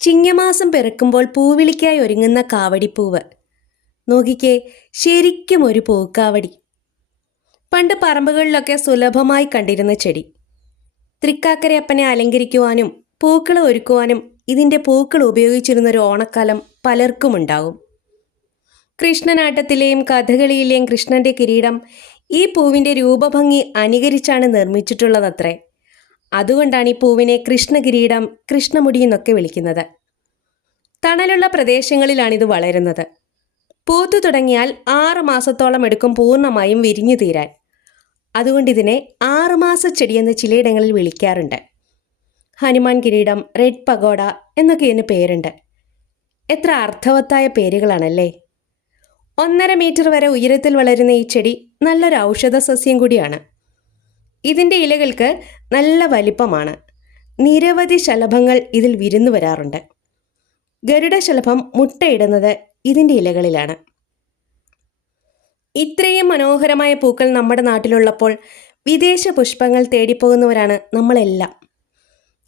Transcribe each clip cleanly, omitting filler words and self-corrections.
ചിങ്ങമാസം പിറക്കുമ്പോൾ പൂവിളിക്കായി ഒരുങ്ങുന്ന കാവടിപ്പൂവ്. നോക്കിക്കേ, ശരിക്കും ഒരു പൂക്കാവടി. പണ്ട് പറമ്പുകളിലൊക്കെ സുലഭമായി കണ്ടിരുന്ന ചെടി. തൃക്കാക്കരയപ്പനെ അലങ്കരിക്കുവാനും പൂക്കൾ ഒരുക്കുവാനും ഇതിൻ്റെ പൂക്കൾ ഉപയോഗിച്ചിരുന്നൊരു ഓണക്കാലം പലർക്കുമുണ്ടാകും. കൃഷ്ണനാട്ടത്തിലെയും കഥകളിയിലെയും കൃഷ്ണൻ്റെ കിരീടം ഈ പൂവിൻ്റെ രൂപഭംഗി അനുകരിച്ചാണ് നിർമ്മിച്ചിട്ടുള്ളതത്രേ. അതുകൊണ്ടാണ് ഈ പൂവിനെ കൃഷ്ണകിരീടം, കൃഷ്ണമുടി എന്നൊക്കെ വിളിക്കുന്നത്. തണലുള്ള പ്രദേശങ്ങളിലാണിത് വളരുന്നത്. പൂത്തു തുടങ്ങിയാൽ 6 മാസത്തോളം എടുക്കും പൂർണ്ണമായും വിരിഞ്ഞു തീരാൻ. അതുകൊണ്ടിതിനെ 6 മാസച്ചെടി എന്ന് ചിലയിടങ്ങളിൽ വിളിക്കാറുണ്ട്. ഹനുമാൻ കിരീടം, റെഡ് പഗോഡ എന്നൊക്കെ ഇതിന് പേരുണ്ട്. എത്ര അർത്ഥവത്തായ പേരുകളാണല്ലേ. 1.5 മീറ്റർ വരെ ഉയരത്തിൽ വളരുന്ന ഈ ചെടി നല്ലൊരു ഔഷധ സസ്യം കൂടിയാണ്. ഇതിൻ്റെ ഇലകൾക്ക് നല്ല വലിപ്പമാണ്. നിരവധി ശലഭങ്ങൾ ഇതിൽ വിരുന്നു വരാറുണ്ട്. ഗരുഡശലഭം മുട്ടയിടുന്നത് ഇതിൻ്റെ ഇലകളിലാണ്. ഇത്രയും മനോഹരമായ പൂക്കൾ നമ്മുടെ നാട്ടിലുള്ളപ്പോൾ വിദേശ പുഷ്പങ്ങൾ തേടിപ്പോകുന്നവരാണ് നമ്മളെല്ലാം.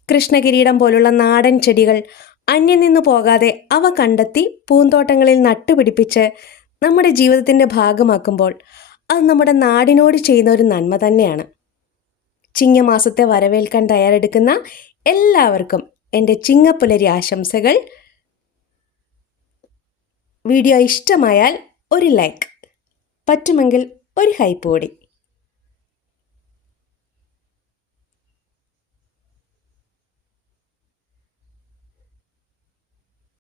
കൃഷ്ണകിരീടം പോലുള്ള നാടൻ ചെടികൾ അന്യം നിന്നു പോകാതെ അവ കണ്ടെത്തി പൂന്തോട്ടങ്ങളിൽ നട്ടുപിടിപ്പിച്ച് നമ്മുടെ ജീവിതത്തിൻ്റെ ഭാഗമാക്കുമ്പോൾ അത് നമ്മുടെ നാടിനോട് ചെയ്യുന്ന ഒരു നന്മ തന്നെയാണ്. ചിങ്ങമാസത്തെ വരവേൽക്കാൻ തയ്യാറെടുക്കുന്ന എല്ലാവർക്കും എൻ്റെ ചിങ്ങപ്പുലരി ആശംസകൾ. വീഡിയോ ഇഷ്ടമായാൽ ഒരു ലൈക്ക്, പറ്റുമെങ്കിൽ ഒരു ഹൈപ്പ് കൂടി.